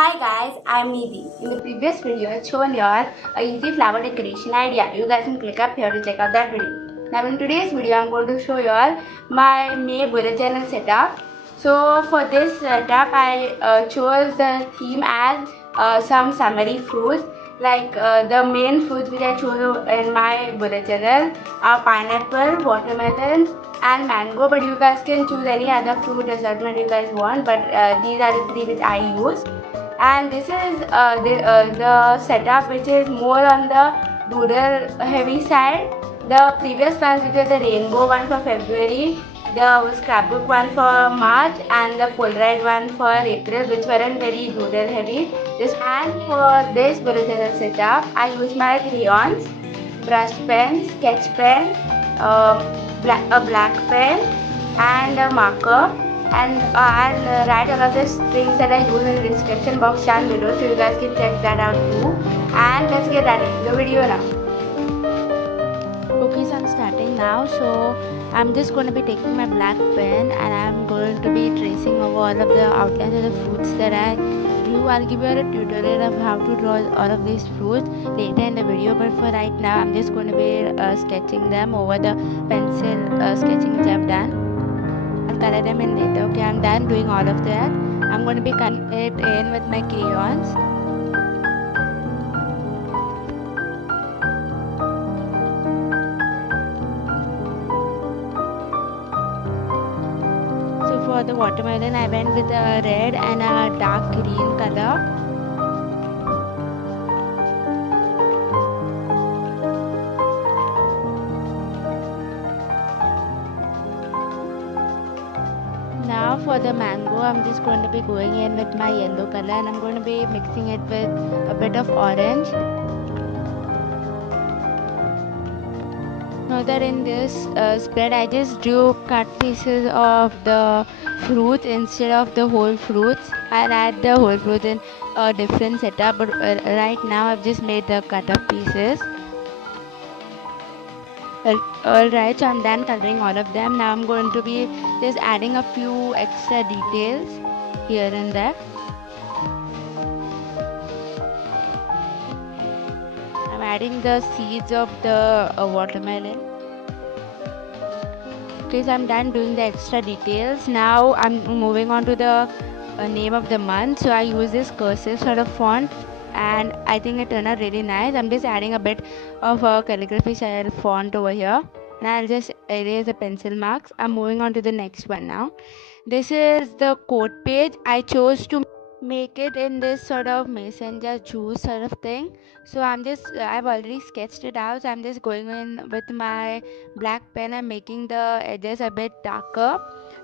Hi guys, I'm Nidhi. In the previous video, I shown you all a easy flower decoration idea. You guys can click up here to check out that video. Now in today's video, I'm going to show you all my May bullet journal setup. So for this setup, I chose the theme as some summery fruits. The main fruits which I chose in my bullet journal are pineapple, watermelon, and mango. But you guys can choose any other fruit assortment you guys want. But these are the three which I use, and this is the setup which is more on the doodle heavy side. The previous ones, which are the rainbow one for February, the scrapbook one for March, and the Polaroid one for April, which weren't very doodle heavy. This and for this bullet journal setup, I use my crayons, brush pen, sketch pen, a black pen, and a marker. And I'll write all of these things that I use in the description box down below, so you guys can check that out too. And let's get right into the video now. Okay, so I'm starting now. So I'm just going to be taking my black pen and I'm going to be tracing over all of the outlines of the fruits that I drew. I'll give you a tutorial of how to draw all of these fruits later in the video, but for right now I'm just going to be sketching them over the pencil sketching which I've done. I'll color them in later. Okay, I'm done doing all of that. I'm going to be coloring it in with my crayons. So for the watermelon, I went with a red and a dark green color. Now for the mango, I'm just going to be going in with my yellow color and I'm going to be mixing it with a bit of orange. Now that in this spread, I just drew cut pieces of the fruit instead of the whole fruits. I'll add the whole fruit in a different setup, but right now I've just made the cut up pieces. Alright, so I'm done coloring all of them. Now I'm going to be just adding a few extra details here and there. I'm adding the seeds of the watermelon. Okay, so I'm done doing the extra details. Now I'm moving on to the name of the month. So I use this cursive sort of font and I think it turned out really nice. I'm just adding a bit of a calligraphy style font over here. And I'll just erase the pencil marks. I'm moving on to the next one now. This is the quote page. I chose to make it in this sort of mason jar juice sort of thing. So I've already sketched it out. So I'm just going in with my black pen and making the edges a bit darker.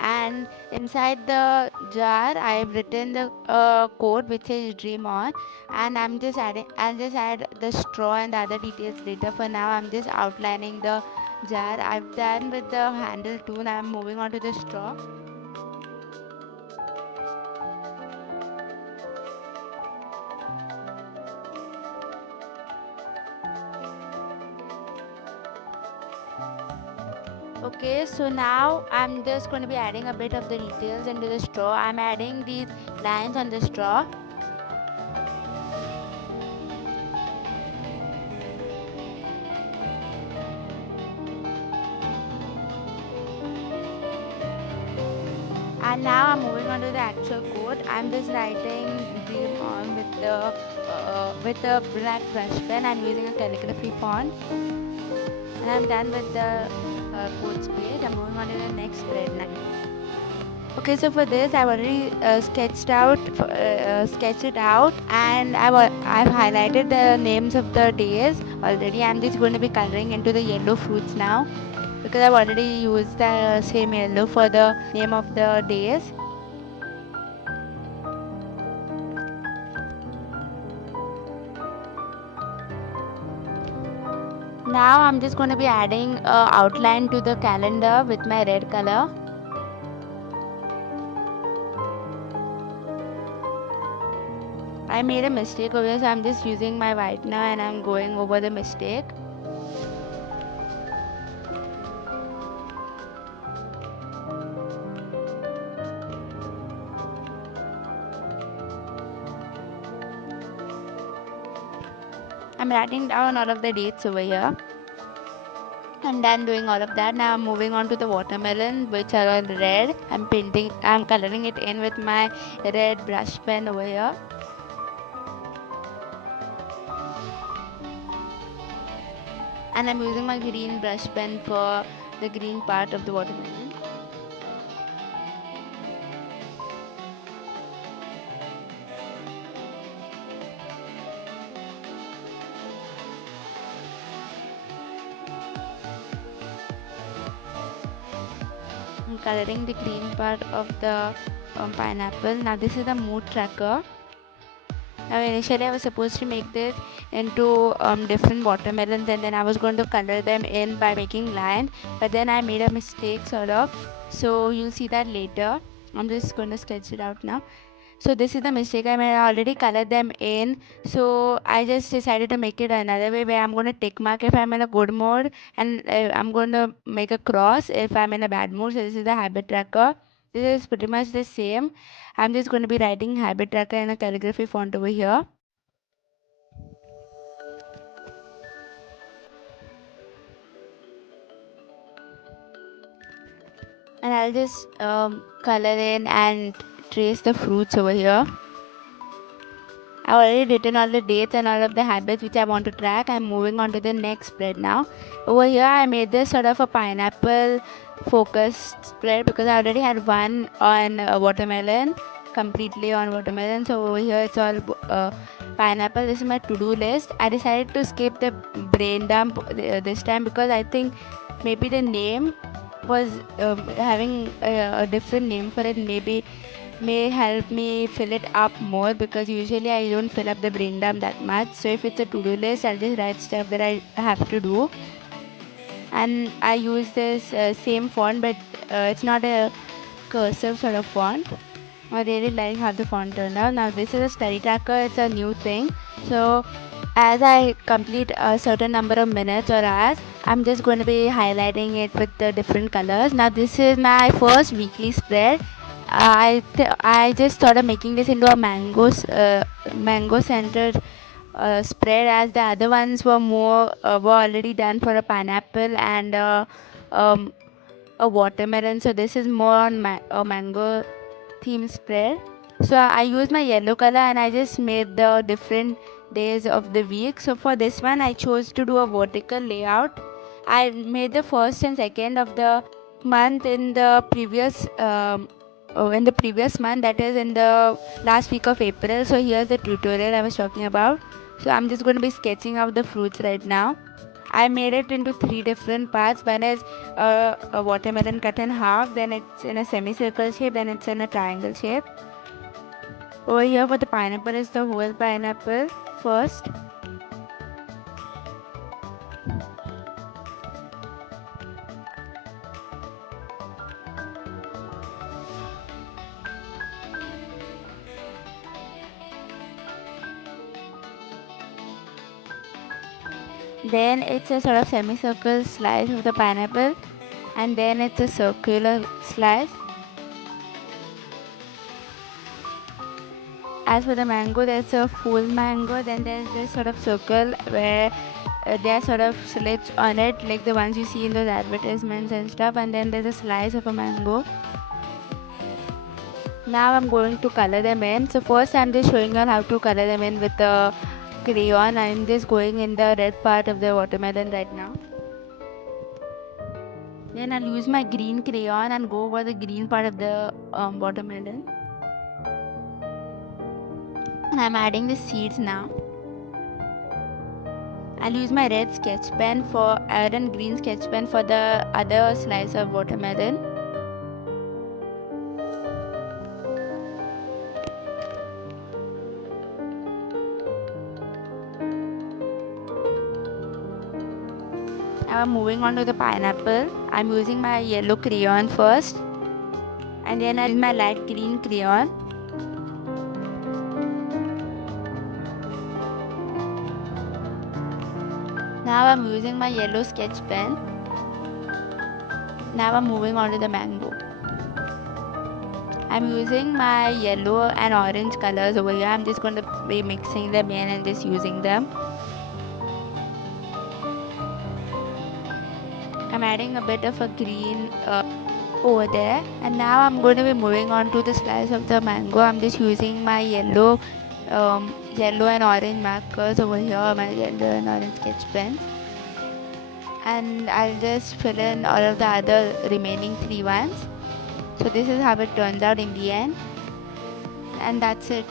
And inside the jar, I've written the code which is dream on. And I'll just add the straw and the other details later. For now, I'm just outlining the jar. I've done with the handle too. Now I'm moving on to the straw. Okay, so now I'm just going to be adding a bit of the details into the straw. I'm adding these lines on the straw. And now I'm moving on to the actual code. I'm just writing dream on with the black brush pen. I'm using a calligraphy font. And I'm done with the quotes page. I'm moving on to the next spread now. Okay, so for this I've already sketched it out, and I've highlighted the names of the days already. I'm just going to be coloring into the yellow fruits now, because I've already used the same yellow for the name of the days. Now I'm just going to be adding outline to the calendar with my red color. I made a mistake over here, so I'm just using my whitener and I'm going over the mistake. I'm writing down all of the dates over here. I'm done doing all of that. Now I'm moving on to the watermelon, which are all red. I'm coloring it in with my red brush pen over here. And I'm using my green brush pen for the green part of the watermelon. I'm coloring the green part of the pineapple. Now this is the mood tracker. Now initially I was supposed to make this into different watermelons, and then I was going to color them in by making lines, but then I made a mistake sort of, so you'll see that later. I'm just going to sketch it out now. So this is the mistake I made. I already colored them in, so I just decided to make it another way, where I'm going to tick mark if I'm in a good mood, and I'm going to make a cross if I'm in a bad mood. So this is the habit tracker. This is pretty much the same. I'm just going to be writing habit tracker in a calligraphy font over here. And I'll just color in and trace the fruits over here. I've already written all the dates and all of the habits which I want to track. I'm moving on to the next spread now. Over here I made this sort of a pineapple focused spread because I already had one on watermelon, completely on watermelon. So over here it's all pineapple. This is my to-do list. I decided to skip the brain dump this time because I think maybe the name was having a different name for it. Maybe may help me fill it up more, because usually I don't fill up the brain dump that much. So if it's a to-do list, I'll just write stuff that I have to do. And I use this same font, but it's not a cursive sort of font. I really like how the font turned out. Now this is a study tracker. It's a new thing. So as I complete a certain number of minutes or hours, I'm just going to be highlighting it with the different colors. Now this is my first weekly spread. I just thought of making this into a mango centered spread, as the other ones were already done for a pineapple and um, a watermelon. So this is more on a mango theme spread. So I used my yellow color and I just made the different days of the week. So for this one I chose to do a vertical layout. I made the first and second of the month in the previous month, that is in the last week of April. So here's the tutorial I was talking about. So I'm just going to be sketching out the fruits right now. I made it into three different parts. One is a watermelon cut in half, then it's in a semicircle shape, then it's in a triangle shape. Over here for the pineapple is the whole pineapple first. Then it's a sort of semicircle slice of the pineapple, and then it's a circular slice. As for the mango, there's a full mango, then there's this sort of circle where there are sort of slits on it, like the ones you see in those advertisements and stuff, and then there's a slice of a mango. Now I'm going to color them in. So first I'm just showing you how to color them in with the crayon. I'm just going in the red part of the watermelon right now. Then I'll use my green crayon and go over the green part of the watermelon. And I'm adding the seeds now. I'll use my red sketch pen for and green sketch pen for the other slice of watermelon. Now I'm moving on to the pineapple. I'm using my yellow crayon first, and then I'll use my light green crayon. Now I'm using my yellow sketch pen. Now I'm moving on to the mango. I'm using my yellow and orange colors over here. I'm just going to be mixing them in and just using them. I'm adding a bit of a green over there, and now I'm going to be moving on to the slice of the mango. I'm just using my yellow and orange markers over here, my yellow and orange sketch pens, and I'll just fill in all of the other remaining 3 ones. So this is how it turns out in the end, and that's it.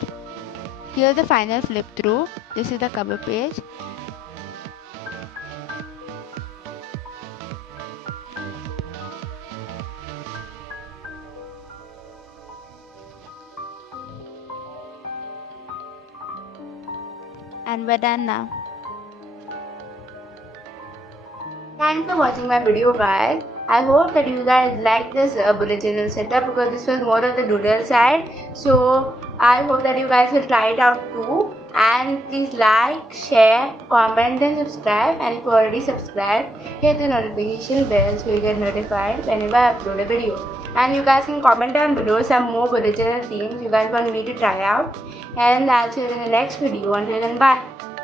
Here's the final flip through. This is the cover page. And we're done now. Thanks for watching my video, guys. I hope that you guys like this bullet journal setup, because this was more on the doodle side. So I hope that you guys will try it out too. And please like, share, comment and subscribe. And if you already subscribed, hit the notification bell so you get notified whenever I upload a video. And you guys can comment down below some more bullet journal themes you guys want me to try out. And I'll see you in the next video. Until then, bye.